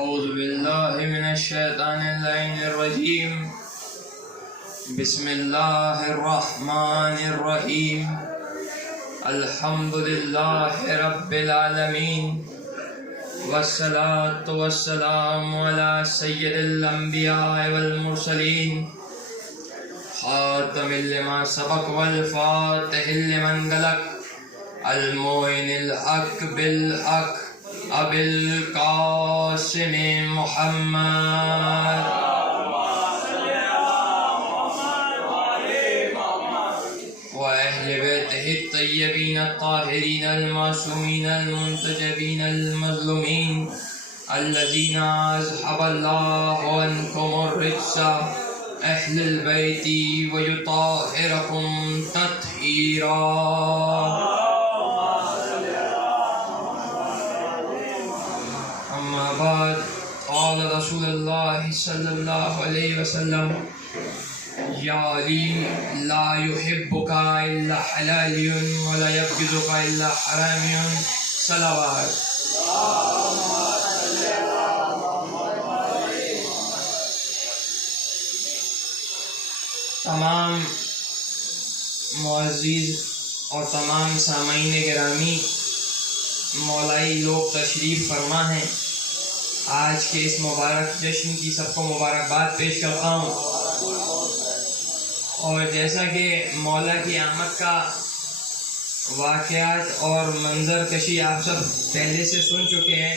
أعوذ بالله من الشيطان اللعين الرجيم. بسم الله الرحمن الرحيم. الحمد لله رب العالمين، والصلاة والسلام على سيد الأنبياء والمرسلين، خاتم لما سبق والفاتح لمن غلق، المعين الحق بالحق ابی القاسم محمد وأهل بيته الطيبين الطاهرين المعصومين المنتجبين المظلومين الذين أذهب الله عنكم الرجس أهل البيت ويطهركم تطهيرا. بعد قال رسول الله صلى الله عليه وسلم: يا علي لا يحبك إلا حلال ولا يبغضك إلا حرام. صلوات. تمام معزز اور تمام سامعین گرامی، مولائی لوگ تشریف فرما ہیں. آج کے اس مبارک جشن کی سب کو مبارکباد پیش کرتا ہوں. اور جیسا کہ مولا کی آمد کا واقعات اور منظر کشی آپ سب پہلے سے سن چکے ہیں،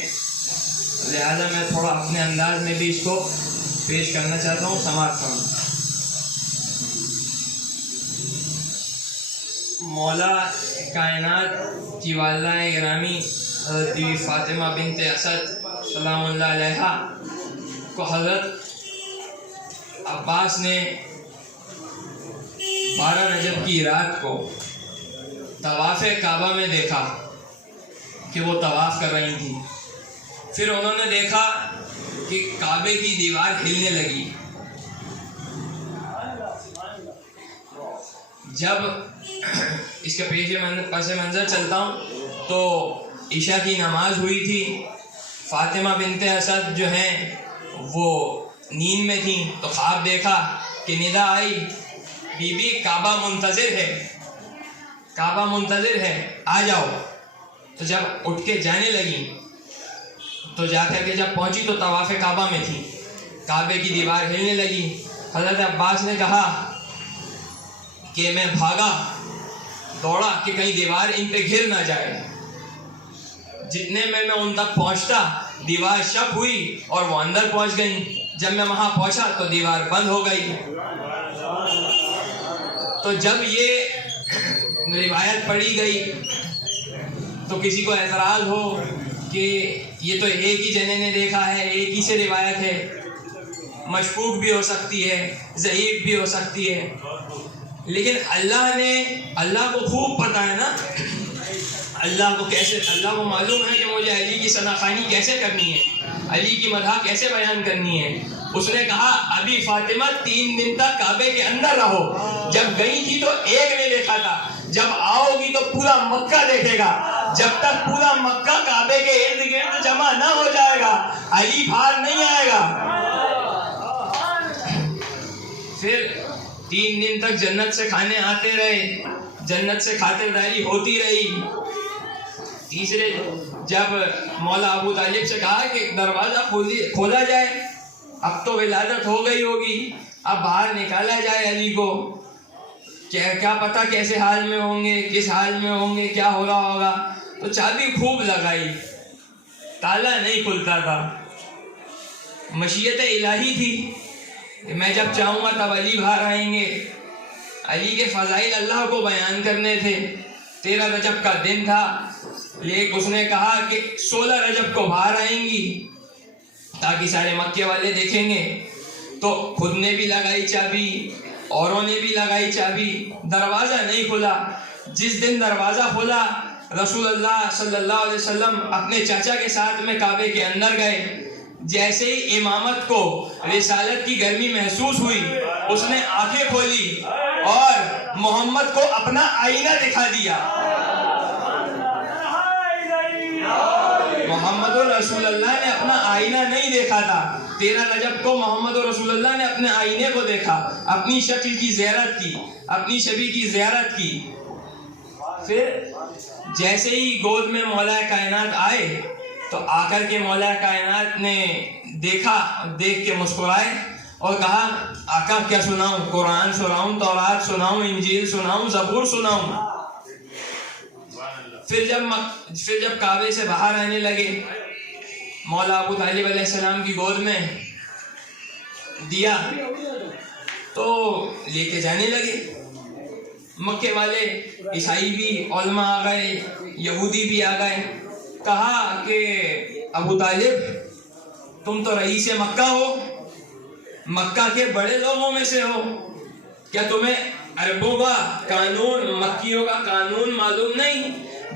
لہذا میں تھوڑا اپنے انداز میں بھی اس کو پیش کرنا چاہتا ہوں. سماعت فرمائیں. مولا کائنات کی والدہ گرامی حضرت بی فاطمہ بنت اسد سلام اللہ علیہ کو حضرت عباس نے 12 رجب کی رات کو طواف کعبہ میں دیکھا کہ وہ طواف کر رہی تھیں. پھر انہوں نے دیکھا کہ کعبے کی دیوار ہلنے لگی. جب اس کے پس منظر چلتا ہوں تو عشاء کی نماز ہوئی تھی. فاطمہ بنت اسد جو ہیں وہ نیند میں تھیں تو خواب دیکھا کہ ندا آئی، بی بی کعبہ منتظر ہے، کعبہ منتظر ہے، آ جاؤ. تو جب اٹھ کے جانے لگی تو جا کر کے جب پہنچی تو طواف کعبہ میں تھی. کعبے کی دیوار ہلنے لگی. حضرت عباس نے کہا کہ میں بھاگا، دوڑا کہ کہیں دیوار ان پہ گر نہ جائے. جتنے میں ان تک پہنچتا دیوار شب ہوئی اور وہ اندر پہنچ گئی. جب میں وہاں پہنچا تو دیوار بند ہو گئی. تو جب یہ روایت پڑھی گئی تو کسی کو اعتراض ہو کہ یہ تو ایک ہی جنے نے دیکھا ہے، ایک ہی سے روایت ہے، مشکوک بھی ہو سکتی ہے، ضعیف بھی ہو سکتی ہے. لیکن اللہ کو خوب پتہ ہے نا، اللہ کو معلوم ہے کہ مجھے علی کی ثناخوانی کیسے کرنی ہے، علی کی مدح کیسے بیان کرنی ہے. اس نے کہا ابھی فاطمہ 3 دن تک کعبے کے اندر رہو. جب گئی تھی تو ایک نے دیکھا تھا، جب آؤ گی تو پورا مکہ دیکھے گا. جب تک پورا مکہ کعبے کے ارد گرد جمع نہ ہو جائے گا علی باہر نہیں آئے گا. پھر 3 دن تک جنت سے کھانے آتے رہے، جنت سے خاطرداری ہوتی رہی. تیسرے جب مولا ابو طالب سے کہا کہ دروازہ کھولا جائے، اب تو ولادت ہو گئی ہوگی، اب باہر نکالا جائے علی کو، کیا پتہ کیسے حال میں ہوں گے، کس حال میں ہوں گے، کیا ہو رہا ہوگا. تو چابی خوب لگائی، تالا نہیں کھلتا تھا. مشیت الہی تھی کہ میں جب چاہوں گا تب علی باہر آئیں گے. علی کے فضائل اللہ کو بیان کرنے تھے. 13 رجب کا دن تھا، لیکن اس نے کہا کہ 16 رجب کو باہر آئیں گی تاکہ سارے مکے والے دیکھیں گے. تو خود نے بھی لگائی چابی، اوروں نے بھی لگائی چابی، دروازہ نہیں کھلا. جس دن دروازہ کھلا رسول اللہ صلی اللہ علیہ وسلم اپنے چاچا کے ساتھ میں کعبے کے اندر گئے. جیسے ہی امامت کو رسالت کی گرمی محسوس ہوئی، اس نے آنکھیں کھولی اور محمد کو اپنا آئینہ دکھا دیا. محمد رسول اللہ نے اپنا آئینہ نہیں دیکھا تھا، 13 رجب کو محمد رسول اللہ نے اپنے آئینے کو دیکھا، اپنی شکل کی زیارت کی، اپنی شبیہ کی زیارت کی۔ پھر جیسے ہی گود میں مولا کائنات آئے تو آ کر کے مولا کائنات نے دیکھا، دیکھ کے مسکرائے اور کہا آقا کیا سناؤں، قرآن سناؤں، تورات سناؤں، انجیل سناؤں، زبور سناؤں۔ پھر جب کعبے سے باہر آنے لگے، مولا ابو طالب علیہ السلام کی گود میں دیا تو لے کے جانے لگے۔ مکے والے عیسائی بھی علماء آ گئے، یہودی بھی آ گئے، کہا کہ ابو طالب تم تو رئیس مکہ ہو، مکہ کے بڑے لوگوں میں سے ہو، کیا تمہیں عربوں کا قانون، مکیوں کا قانون معلوم نہیں؟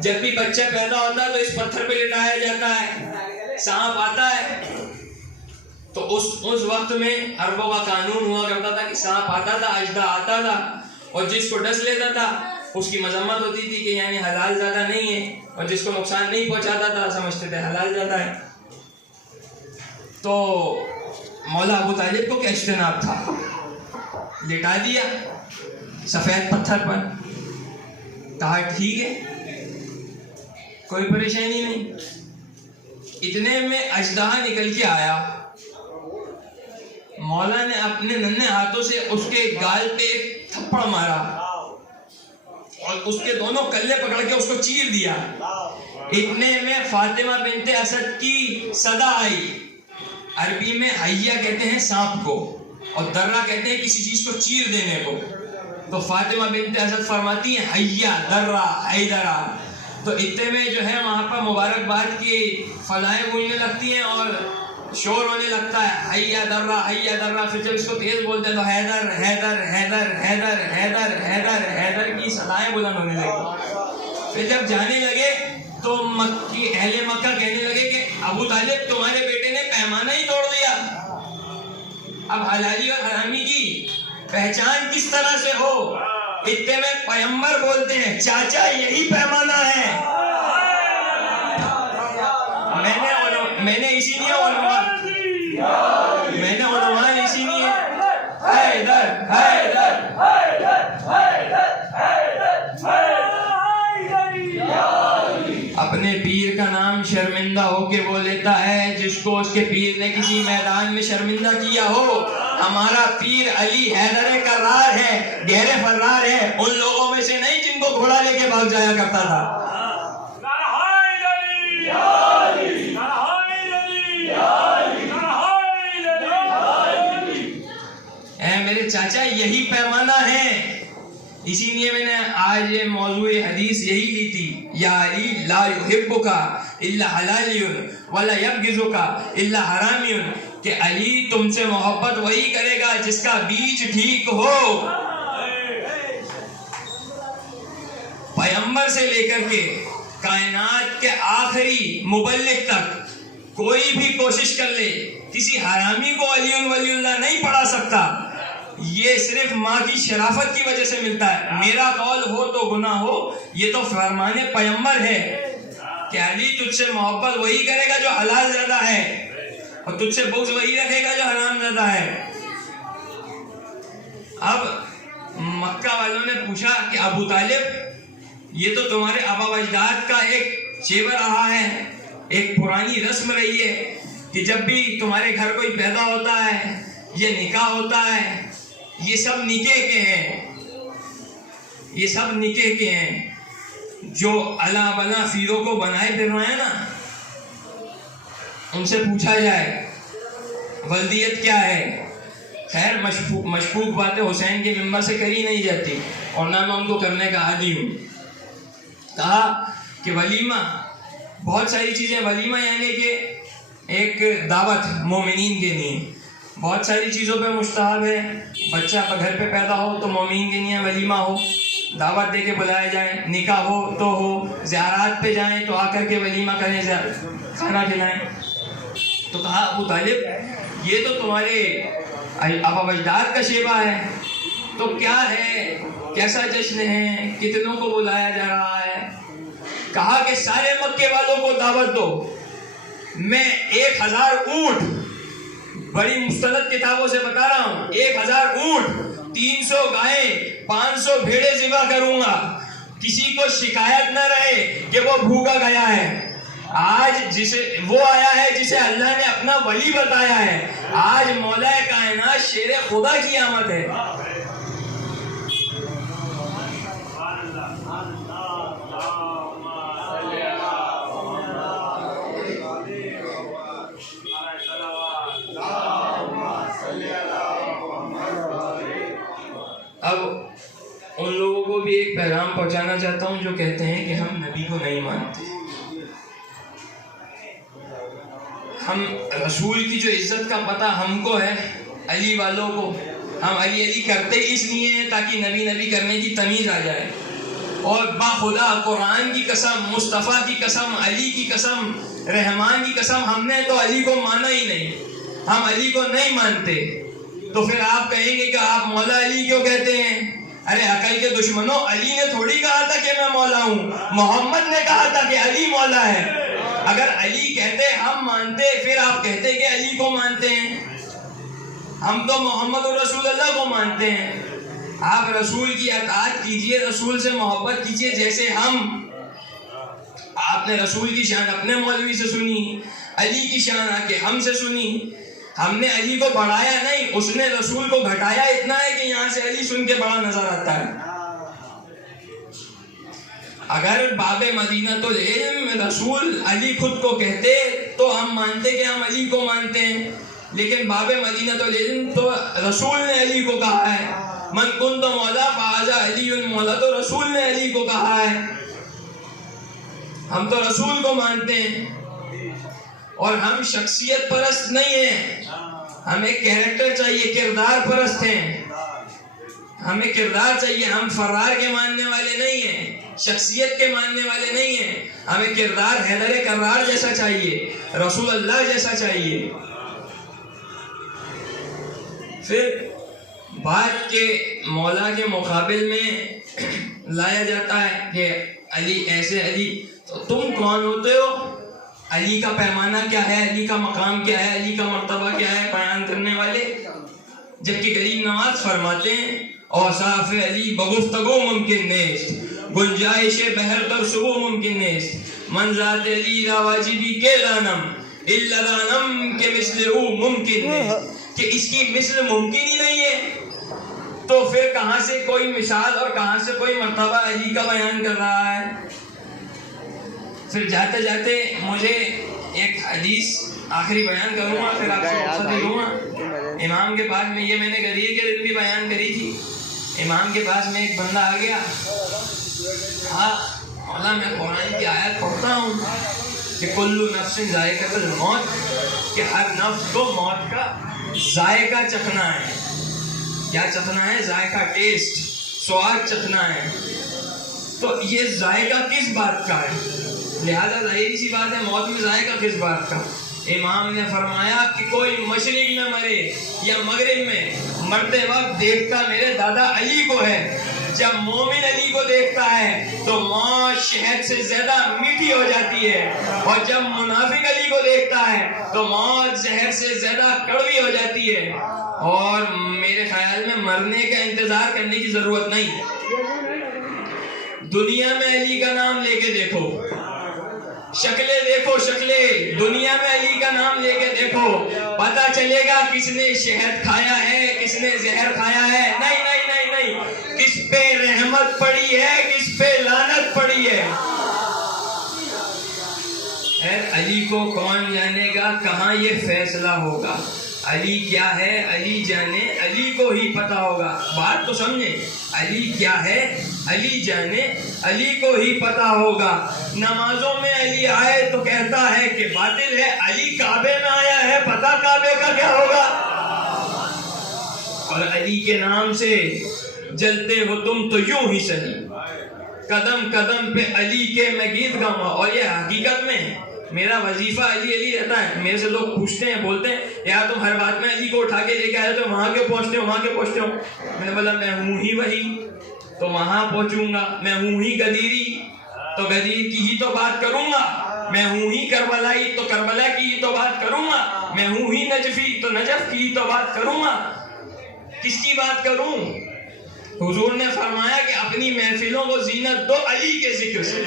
جب بھی بچہ پیدا ہوتا ہے تو اس پتھر پہ لٹایا جاتا ہے، سانپ آتا ہے۔ تو اس وقت میں عربوں کا قانون ہوا کرتا تھا کہ سانپ آتا تھا، اژدہا آتا تھا، اور جس کو ڈس لیتا تھا اس کی مذمت ہوتی تھی کہ یعنی حلال زیادہ نہیں ہے، اور جس کو نقصان نہیں پہنچاتا تھا سمجھتے تھے حلال زیادہ ہے۔ تو مولا ابو طالب کو کیا اجتناب تھا، لٹا دیا سفید پتھر پر، کہا ٹھیک ہے کوئی پریشانی نہیں۔ اتنے میں اژدہا نکل کے آیا، مولا نے اپنے ننھے ہاتھوں سے اس کے گال پہ ایک تھپڑ مارا اور اس کے دونوں کلے پکڑ کے اس کو چیر دیا۔ اتنے میں فاطمہ بنت اسد کی صدا آئی، عربی میں حیہ کہتے ہیں سانپ کو، اور درہ کہتے ہیں کسی چیز کو چیر دینے کو۔ تو فاطمہ بنت اسد فرماتی ہیں حیہ درہ حیدرہ۔ تو اتنے میں جو ہے وہاں پر مبارکباد کی فضائیں گونجنے لگتی ہیں اور شور ہونے لگتا ہے، حیہ درہ حیہ درہ۔ پھر جب اس کو تیز بولتے ہیں تو حیدر حیدر حیدر حیدر حیدر حیدر حیدر کی صدائیں بلند ہونے لگی۔ پھر جب جانے لگے تو اہل مکہ کہنے لگے کہ ابو طالب تمہارے بیٹے نے پیمانہ ہی توڑ دیا، اب حلالی اور حرامی کی پہچان کس طرح سے ہو؟ اتنے میں پیغمبر بولتے ہیں چاچا یہی پیمانہ ہے۔ میں نے اسی لیے عنوان اسی لیے حیدر حیدر حیدر حیدر حیدر۔ اپنے پیر کا نام شرمندہ ہو کے وہ لیتا ہے جس کو اس کے پیر نے کسی میدان میں شرمندہ کیا ہو۔ ہمارا پیر علی حیدر کرار ہے، گہرے فرار ہے، ان لوگوں میں سے نہیں جن کو گھوڑا لے کے بھاگ جایا کرتا تھا۔ اے میرے چاچا یہی پیمانہ ہے۔ اسی لیے میں نے آج یہ موضوع حدیث یہی لی تھی، یا علی لا یحبک الا حلالی ولا یبغضک الا حرامی، کہ علی تم سے محبت وہی کرے گا جس کا بیج ٹھیک ہو۔ پیغمبر سے لے کر کے کائنات کے آخری مبلغ تک کوئی بھی کوشش کر لے کسی حرامی کو علی ولی اللہ نہیں پڑھا سکتا۔ یہ صرف ماں کی شرافت کی وجہ سے ملتا ہے۔ میرا قول ہو تو گناہ ہو، یہ تو فرمان پیغمبر ہے کہ علی تجھ سے محبت وہی کرے گا جو حلال زیادہ ہے، اور تجھ سے بغض وہی رکھے گا جو حرام زیادہ ہے۔ اب مکہ والوں نے پوچھا کہ ابو طالب یہ تو تمہارے آبا و اجداد کا ایک شیوہ رہا ہے، ایک پرانی رسم رہی ہے کہ جب بھی تمہارے گھر کوئی پیدا ہوتا ہے یہ نکاح ہوتا ہے، یہ سب نکاح کے ہیں، یہ سب نکاح کے ہیں۔ جو اللہ بنا فیروں کو بنائے پھر رہے ہیں نا، ان سے پوچھا جائے ولدیت کیا ہے۔ خیر مشکوک باتیں حسین کے ممبر سے کری نہیں جاتی، اور نہ میں ان کو کرنے کا عادی ہوں۔ کہا کہ ولیمہ، بہت ساری چیزیں، ولیمہ یعنی کہ ایک دعوت مومنین کے لیے، بہت ساری چیزوں پہ مستحب ہے۔ بچہ گھر پہ پیدا ہو تو مومنین کے لیے ولیمہ ہو، دعوت دے کے بلائے جائیں، نکاح ہو تو ہو، زیارات پہ جائیں تو آ کر کے ولیمہ کریں، کھانا کھلائیں۔ تو کہا ابو طالب یہ تو تمہارے آبا و اجداد کا شیوہ ہے، تو کیا ہے، کیسا جشن ہے، کتنوں کو بلایا جا رہا ہے؟ کہا کہ سارے مکے والوں کو دعوت دو، میں 1000 اونٹ، بڑی مستند کتابوں سے بتا رہا ہوں، 1000 اونٹ، 300 گائیں، 500 بھیڑے ذبح کروں گا، کسی کو شکایت نہ رہے کہ وہ بھوکا گیا ہے۔ آج جسے وہ آیا ہے جسے اللہ نے اپنا ولی بتایا ہے، آج مولا کائنات شیر خدا کی آمد ہے۔ اب ان لوگوں کو بھی ایک پیغام پہنچانا چاہتا ہوں جو کہتے ہیں کہ ہم نبی کو نہیں مانتے، ہم رسول کی جو عزت کا پتہ ہم کو ہے، علی والوں کو، ہم علی علی کرتے اس لیے ہیں تاکہ نبی نبی کرنے کی تمیز آ جائے، اور باخدا قرآن کی قسم، مصطفیٰ کی قسم، علی کی قسم، رحمان کی قسم، ہم نے تو علی کو مانا ہی نہیں، ہم علی کو نہیں مانتے۔ تو پھر آپ کہیں گے کہ آپ مولا علی کیوں کہتے ہیں؟ ارے عقل کے دشمنوں، علی نے تھوڑی کہا تھا کہ میں مولا ہوں، محمد نے کہا تھا کہ علی مولا ہے۔ اگر علی کہتے ہم مانتے، پھر آپ کہتے کہ علی کو مانتے ہیں، ہم تو محمد رسول اللہ کو مانتے ہیں۔ آپ رسول کی اطاعت کیجئے، رسول سے محبت کیجئے، جیسے آپ نے رسول کی شان اپنے مولوی سے سنی، علی کی شان آ کے ہم سے سنی، ہم نے علی کو بڑھایا نہیں، اس نے رسول کو گھٹایا اتنا ہے کہ یہاں سے علی سن کے بڑا نظر آتا ہے۔ اگر باب مدینہ تو رسول علی خود کو کہتے تو ہم مانتے کہ ہم علی کو مانتے ہیں، لیکن باب مدینہ تو رسول نے علی کو کہا ہے، من کنت مولا فہذا علی مولا، تو رسول نے علی کو کہا ہے، ہم تو رسول کو مانتے ہیں۔ اور ہم شخصیت پرست نہیں ہیں، ہمیں کیریکٹر چاہیے، کردار پرست ہیں، ہمیں کردار چاہیے، ہم فرار کے ماننے والے نہیں ہیں، شخصیت کے ماننے والے نہیں ہیں، ہمیں کردار حیدر کرار جیسا چاہیے، رسول اللہ جیسا چاہیے۔ پھر بات کے مولا کے مقابل میں لایا جاتا ہے کہ علی ایسے، علی تو تم کون ہوتے ہو؟ علی کا پیمانہ کیا ہے، علی کا مقام کیا ہے، علی کا مرتبہ کیا ہے بیان کرنے والے؟ جبکہ غریب نواز فرماتے ہیں اوصاف علی بگفتگو ممکن نیست، گنجائش بہر در صبح ممکن نیست، من ذات علی را واجبی کے دانم الا دانم کے مثل او ممکن نیست، کہ اس کی مثل ممکن ہی نہیں ہے، تو پھر کہاں سے کوئی مثال اور کہاں سے کوئی مرتبہ علی کا بیان کر رہا ہے؟ پھر جاتے جاتے مجھے ایک حدیث آخری بیان کروں گا، پھر آپ سے رخصت لوں گا۔ امام کے پاس میں، یہ میں نے غدیر کے دن بھی بیان کری تھی، امام کے پاس میں ایک بندہ آ گیا، ہاں مولا میں قرآن کی آیت پڑھتا ہوں کہ کل نفس ذائقۃ الموت، کہ ہر نفس کو موت کا ذائقہ چکھنا ہے۔ کیا چکھنا ہے؟ ذائقہ، ٹیسٹ، سواد چکھنا ہے۔ تو یہ ذائقہ کس بات کا ہے؟ لہذا ظاہری سی بات ہے، موت میں ذائقہ کس بات کا؟ امام نے فرمایا کہ کوئی مشرق میں مرے یا مغرب میں، مرتے وقت دیکھتا میرے دادا علی کو ہے۔ جب مومن علی کو دیکھتا ہے تو موت شہد سے زیادہ میٹھی ہو جاتی ہے، اور جب منافق علی کو دیکھتا ہے تو موت زہر سے زیادہ کڑوی ہو جاتی ہے۔ اور میرے خیال میں مرنے کا انتظار کرنے کی ضرورت نہیں، دنیا میں علی کا نام لے کے دیکھو، شکلیں دیکھو، شکلیں دنیا میں علی کا نام لے کے دیکھو، پتہ چلے گا کس نے شہد کھایا ہے، کس نے زہر کھایا ہے۔ نہیں نہیں نہیں نہیں، کس پہ رحمت پڑی ہے، کس پہ لعنت پڑی ہے۔ علی کو کون جانے گا، کہاں یہ فیصلہ ہوگا؟ علی کیا ہے علی جانے، علی کو ہی پتا ہوگا۔ بات تو سمجھیں، علی کیا ہے علی جانے، علی کو ہی پتا ہوگا۔ نمازوں میں علی آئے تو کہتا ہے کہ باطل ہے، علی کعبے میں آیا ہے، پتا کعبے کا کیا ہوگا۔ اور علی کے نام سے جلتے ہو تم تو یوں ہی سہی، قدم قدم پہ علی کے میں گیت گاؤں۔ اور یہ حقیقت میں میرا وظیفہ علی علی رہتا ہے۔ میرے سے لوگ پوچھتے ہیں، بولتے ہیں یار تم ہر بات میں علی کو اٹھا کے لے کے آئے تو وہاں کیوں پہنچتے ہو، وہاں کیوں پہنچتے ہو؟ میں نے بولا میں ہوں ہی وہی، تو وہاں پہنچوں گا۔ میں ہوں ہی غدیری، تو غدیر کی ہی تو بات کروں گا۔ میں ہوں ہی کربلائی تو کربلا کی تو بات کروں گا، میں ہوں ہی نجفی تو نجف کی تو بات کروں گا، کس کی بات کروں؟ حضور نے فرمایا کہ اپنی محفلوں کو زینت دو علی کے ذکر سے،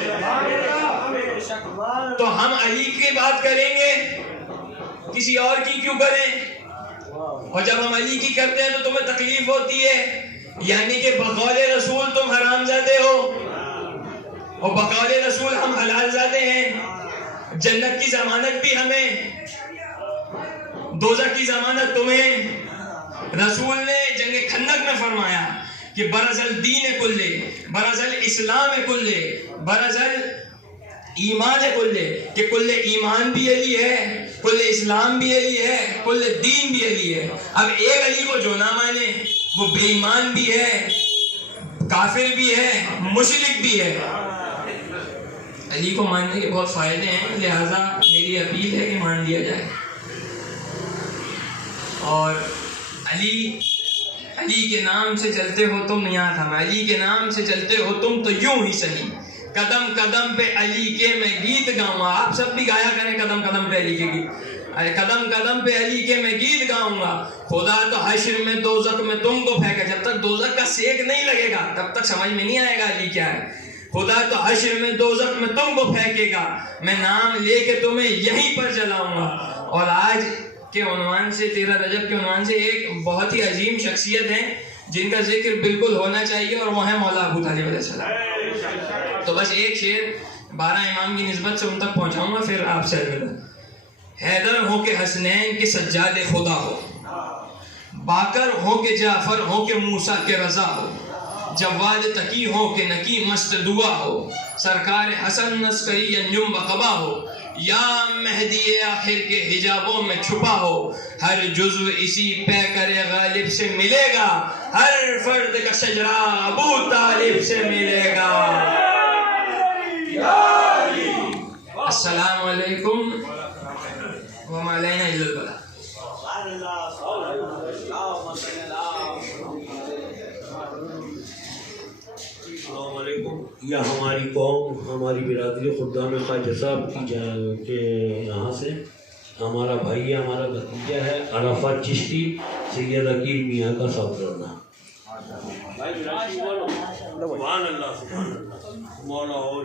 تو ہم علی کی بات کریں گے، کسی اور کی کیوں کریں؟ اور جب ہم علی کی کرتے ہیں تو تمہیں تکلیف ہوتی ہے، یعنی کہ بقول رسول تم حرام زادے ہو اور بقول رسول ہم حلال زادے ہیں۔ جنت کی ضمانت بھی ہمیں، دوزخ کی ضمانت تمہیں۔ رسول نے جنگ خندق میں فرمایا کہ برزل دین کلے، برزل اسلام کلے، برزل ایمان کلے، کہ کل ایمان بھی علی ہے، کل اسلام بھی علی ہے، کل دین بھی علی ہے۔ اب ایک علی کو جو نہ مانے وہ بے ایمان بھی ہے، کافر بھی ہے، مشرک بھی ہے۔ علی کو ماننے کے بہت فائدے ہیں، لہذا میری اپیل ہے کہ مان لیا جائے۔ اور علی کے نام سے چلتے ہو تم، یاد ہم علی کے نام سے چلتے ہو تم تو یوں ہی صحیح، قدم قدم پہ علی کے میں گیت گاؤں گا۔ آپ سب بھی گایا کریں قدم قدم پہ علی کے گیت، قدم قدم پہ علی کے میں گیت گاؤں گا۔ خدا تو حشر میں دوزخ میں تم کو پھینکا، جب تک دوزخ کا سیک نہیں لگے گا تب تک سمجھ میں نہیں آئے گا علی کیا ہے۔ خدا تو حشر میں دوزخ میں تم کو پھینکے گا، میں نام لے کے تمہیں یہیں پر جلاؤں گا۔ اور آج کے عنوان سے، 13 رجب کے عنوان سے، ایک بہت ہی عظیم شخصیت ہے جن کا ذکر بالکل ہونا چاہیے، اور وہ ہے مولا ابو طالب علیہ السلام۔ تو بس ایک شعر 12 امام کی نسبت سے ان تک پہنچاؤں گا، پھر آپ سے الوداع۔ حیدر ہو کہ حسنین کے سجاد خدا ہو، باکر ہو کہ جعفر ہو کہ موسیٰ کے رضا ہو، جواد تقی ہو کہ نکی مست دعا ہو، سرکار حسن عسکری انجم بقبا ہو، یا مہدی آخر کے حجابوں میں چھپا ہو، ہر جزو اسی پیکر غالب سے ملے گا، ہر فرد کا شجرہ ابو طالب سے ملے گا۔ السلام علیکم وما علینا الا البلاغ۔ السلام علیکم۔ یہ ہماری قوم، ہماری برادری خدام خواجہ صاحب کے یہاں سے ہمارا بھائی ہے، ہمارا بھتیجا ہے، عرفات چشتی، سید عقیل میاں کا سوترنا۔ سبحان اللہ، سبحان اللہ، مولا اور